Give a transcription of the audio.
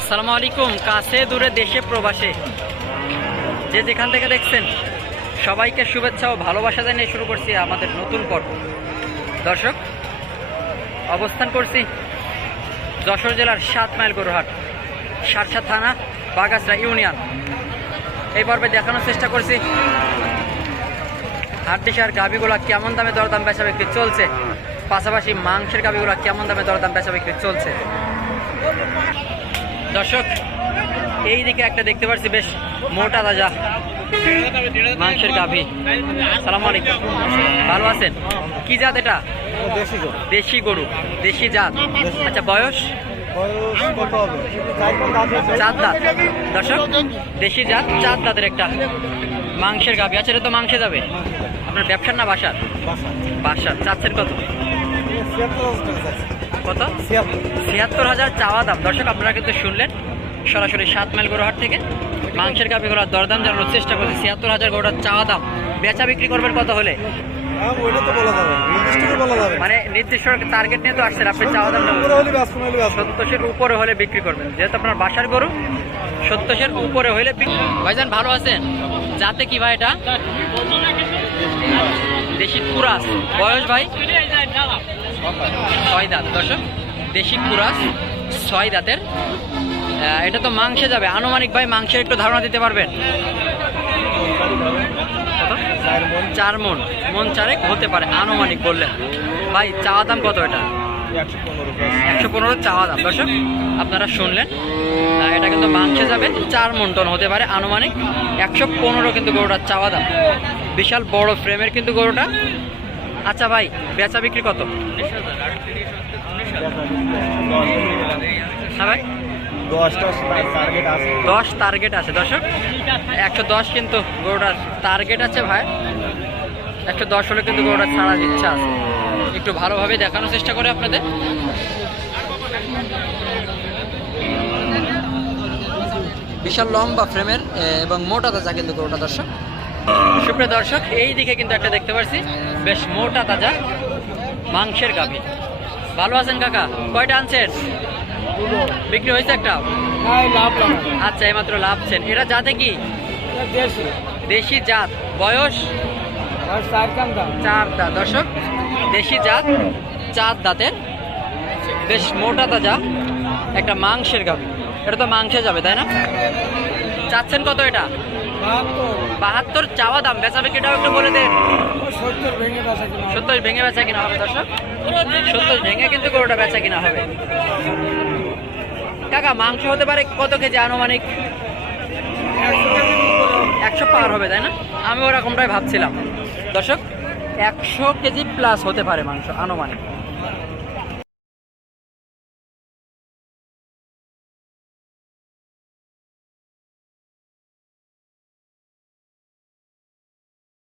আসসালামু আলাইকুম, কাছে দূরে দেশে প্রবাসে। যে যেখান থেকে দেখছেন, সবাইকে শুভেচ্ছা ও ভালোবাসা জানিয়ে শুরু করছি আমাদের নতুন পর্ব। দর্শক, অবস্থান করছি যশোর জেলার সাত মাইল গরুহাট সারসা থানা বাগাসরা ইউনিয়ন। এই পর্বে দেখানোর চেষ্টা করছি হাড্ডিসার গাভিগুলো কেমন দামে দরদাম বেচা বিক্রি চলছে? পাশাপাশি মাংসের গাভিগুলো কেমন দামে দরদাম বেচা বিক্রি চলছে? দর্শক এই দিকে একটা দেখতে পাচ্ছি বেশ মোটা তাজা মাংসের গাভি। সালাম আলাইকুম। ভালো আছেন? কি জাত এটা? দেশি গরু। দেশি গরু দেশি জাত। আচ্ছা বয়স? চার দাঁত দর্শক দেশি জাত চার দাঁতের একটা মাংসের গাভি। আছে এটা তো মাংসে যাবে। আপনার ব্যবসার না বাসার? বাসা। বাসার। চাচ্ছেন কত? কত? ছিয়াত্তর। হাজার চাওয়া দাম। দর্শক আপনারা কিন্তু শুনলেন সরাসরি সাত মাইল গরুহাট থেকে। মাংসের কাপে গড়ার দরদাম জানানোর চেষ্টা করছি। ছিয়াত্তর হাজার গরুটার চাওয়া দাম। বেচা বিক্রি করবেন কত হলে। মানে নির্দিষ্ট টার্গেট নিয়ে তো আসছেন। আপনি চাওয়া দাম। সত্তরের উপরে হলে বিক্রি করবেন। যেহেতু আপনার বাসার গরু সত্তরের উপরে হলে বিক্রি ভাইজান ভালো আছেন? যাতে কি ভাই এটা? দেশি কুরাস। বয়স ভাই? ছয় দাঁত। দর্শক, দেশি কুরাস ছয় দাঁতের। এটা তো মাংসে যাবে। আনুমানিক ভাই মাংসের একটু ধারণা দিতে পারবেন? চার মন। মন চারেক হতে পারে, আনুমানিক বললেন। ভাই, চাওয়া দাম কত এটা। একশো পনেরো চাওয়া দাম। দর্শক, আপনারা শুনলেন। এটা কিন্তু মাংসে যাবে, চার মন টন হতে পারে, আনুমানিক। একশো পনেরো কিন্তু গরুটার চাওয়া দাম। বিশাল বড় ফ্রেমের কিন্তু গরুটা। আচ্ছা ভাই, বেচা বিক্রি কত? হ্যাঁ ভাই? দশ টার্গেট আছে, দর্শক। একশো দশ কিন্তু গরুটার টার্গেট আছে ভাই। একশো দশ হলে কিন্তু গরুটা ছাড়ার ইচ্ছা আছে। একটু ভালোভাবে দেখানোর চেষ্টা করে আপনাদের। বিশাল লম্বা ফ্রেমের এবং মোটা তাজা কিন্তু গরুটা, দর্শক। সুপ্রিয় দর্শক এই দিকে কিন্তু একটা দেখতে পাচ্ছি বেশ মোটা তাজা মাংসের গাভী। ভালো আছেন কাকা? কয়টা আনছেন? বিক্রি হয়েছে একটা? আচ্ছা এইমাত্র লাভছেন এরা জাতে কি? দেশি। জাত। বয়স? চার দাঁত। দর্শক দেশি জাত চার দাঁতের বেশ মোটা তাজা একটা মাংসের গাভী। এটা তো মাংসে যাবে তাই না? চাচ্ছেন কত এটা? বাহাত্তর চাওয়া দাম। বেচা বিক্রিটাও একটু বলে দেন। সত্তর ভেঙে বেচা কিনা হবে। দর্শক। সত্তর ভেঙে কিন্তু গরুটা বেচা কিনা হবে। কাকা মাংস হতে পারে কত কেজি আনুমানিক? একশো পার হবে তাই না? আমি ওরকমটাই ভাবছিলাম। দর্শক একশো কেজি প্লাস হতে পারে মাংস আনুমানিক।